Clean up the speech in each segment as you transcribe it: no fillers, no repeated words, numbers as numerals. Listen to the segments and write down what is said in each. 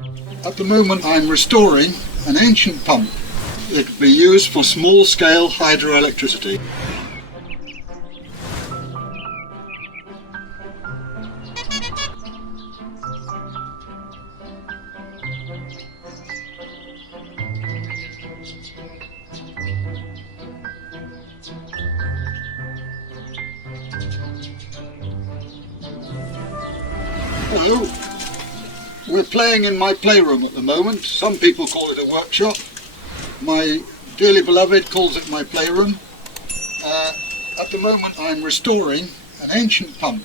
At the moment I'm restoring an ancient pump. It could be used for small-scale hydroelectricity. Hello. We're playing in my playroom at the moment. Some people call it a workshop. My dearly beloved calls it my playroom. At the moment I'm restoring an ancient pump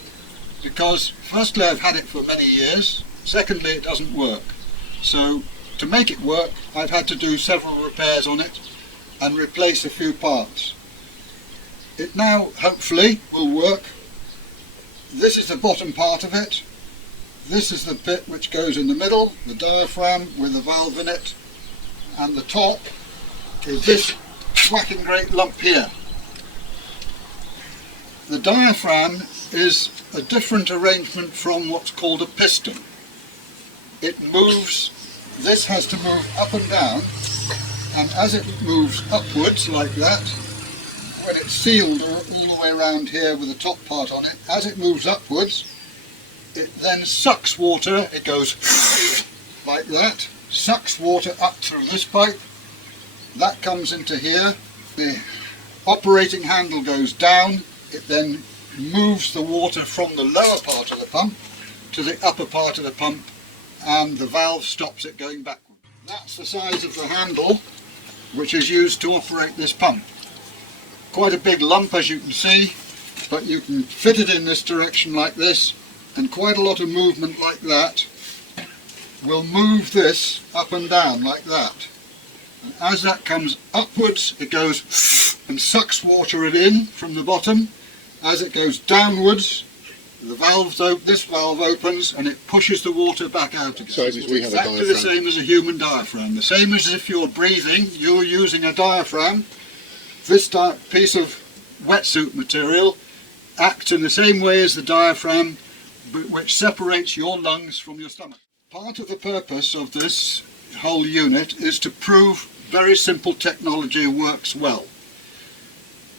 because firstly I've had it for many years, secondly it doesn't work. So to make it work I've had to do several repairs on it and replace a few parts. It now hopefully will work. This is the bottom part of it. This is the bit which goes in the middle, the diaphragm with the valve in it, and the top is this whacking great lump here. The diaphragm is a different arrangement from what's called a piston. It moves, this has to move up and down, and as it moves upwards like that, when it's sealed all the way around here with the top part on it, as it moves upwards, it then sucks water, it goes like that, sucks water up through this pipe, that comes into here, the operating handle goes down, it then moves the water from the lower part of the pump to the upper part of the pump and the valve stops it going backward. That's the size of the handle which is used to operate this pump. Quite a big lump as you can see, but you can fit it in this direction like this, and quite a lot of movement like that will move this up and down like that. And as that comes upwards it goes and sucks water in from the bottom. As it goes downwards the this valve opens and it pushes the water back out again. So it's exactly the same as a human diaphragm. The same as if you're breathing, you're using a diaphragm. This piece of wetsuit material acts in the same way as the diaphragm, which separates your lungs from your stomach. Part of the purpose of this whole unit is to prove very simple technology works well.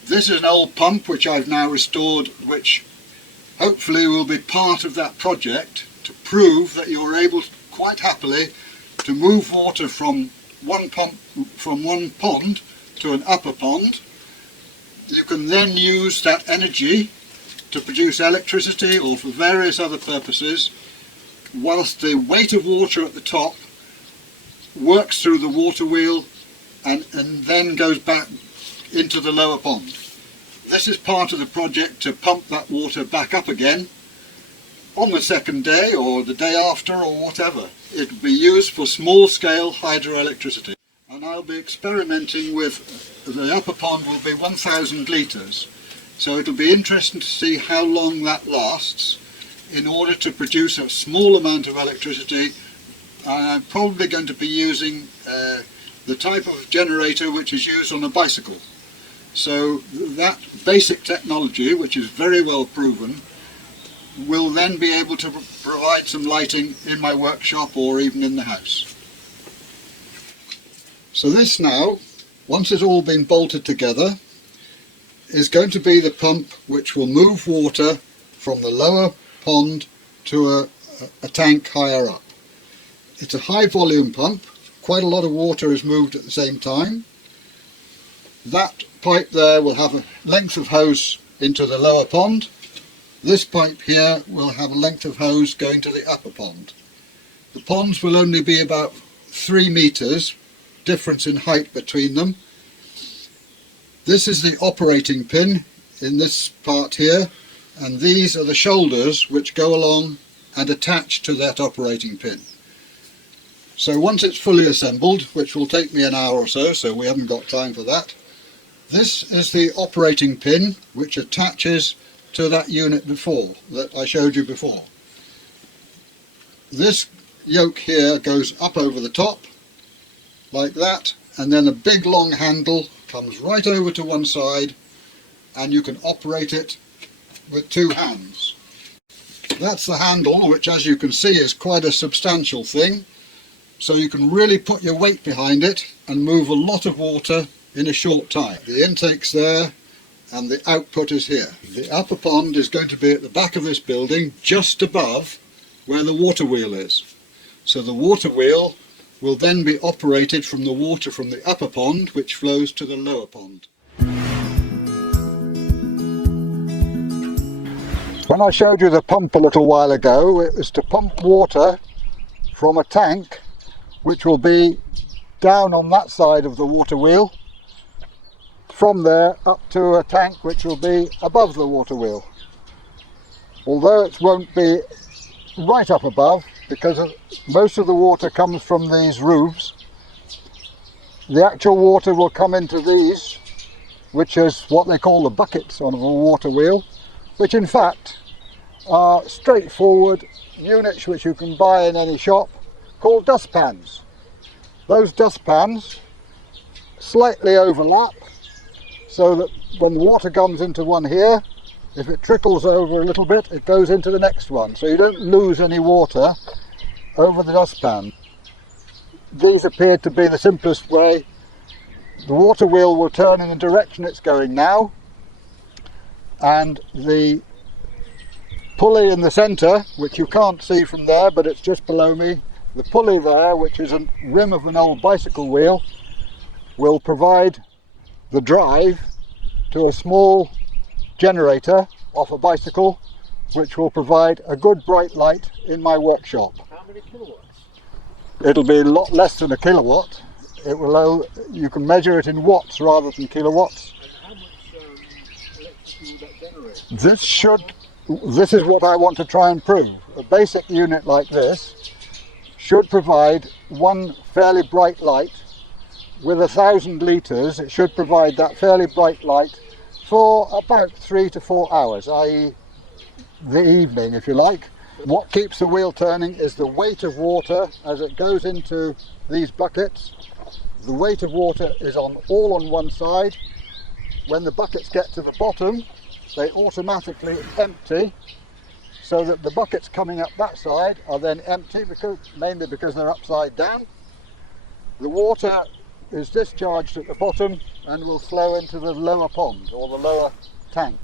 This is an old pump which I've now restored, which hopefully will be part of that project to prove that you're able quite happily to move water from one pond to an upper pond. You can then use that energy to produce electricity or for various other purposes, whilst the weight of water at the top works through the water wheel and then goes back into the lower pond. This is part of the project to pump that water back up again on the second day or the day after or whatever. It will be used for small-scale hydroelectricity. And I'll be experimenting with, the upper pond will be 1,000 litres. So it'll be interesting to see how long that lasts in order to produce a small amount of electricity. I'm probably going to be using the type of generator which is used on a bicycle. So that basic technology, which is very well proven, will then be able to provide some lighting in my workshop or even in the house. So this now, once it's all been bolted together, is going to be the pump which will move water from the lower pond to a tank higher up. It's a high volume pump, quite a lot of water is moved at the same time. That pipe there will have a length of hose into the lower pond. This pipe here will have a length of hose going to the upper pond. The ponds will only be about 3 meters difference in height between them. This is the operating pin in this part here, and these are the shoulders which go along and attach to that operating pin. So once it's fully assembled, which will take me an hour or so, so we haven't got time for that, this is the operating pin which attaches to that unit before, that I showed you before. This yoke here goes up over the top, like that, and then a big long handle comes right over to one side, and you can operate it with 2 hands. That's the handle, which as you can see is quite a substantial thing, so you can really put your weight behind it and move a lot of water in a short time. The intake's there and the output is here. The upper pond is going to be at the back of this building, just above where the water wheel is. So the water wheel will then be operated from the water from the upper pond, which flows to the lower pond. When I showed you the pump a little while ago, it was to pump water from a tank which will be down on that side of the water wheel, from there up to a tank which will be above the water wheel. Although it won't be right up above, because most of the water comes from these roofs, the actual water will come into these, which is what they call the buckets on a water wheel, which in fact are straightforward units which you can buy in any shop, called dustpans. Those dustpans slightly overlap, so that when water comes into one here, if it trickles over a little bit, it goes into the next one, so you don't lose any water over the dustpan. These appear to be the simplest way. The water wheel will turn in the direction it's going now, and the pulley in the centre, which you can't see from there but it's just below me, the pulley there, which is a rim of an old bicycle wheel, will provide the drive to a small generator off a bicycle, which will provide a good bright light in my workshop. How many kilowatts? It'll be a lot less than a kilowatt. It will, you can measure it in watts rather than kilowatts. And how much electricity will that generate? This is what I want to try and prove. A basic unit like this should provide one fairly bright light. With 1,000 litres, it should provide that fairly bright light for about 3 to 4 hours, i.e. the evening, if you like. What keeps the wheel turning is the weight of water as it goes into these buckets. The weight of water is all on one side. When the buckets get to the bottom, they automatically empty, so that the buckets coming up that side are then empty, mainly because they're upside down. The water is discharged at the bottom and will flow into the lower pond or the lower tank.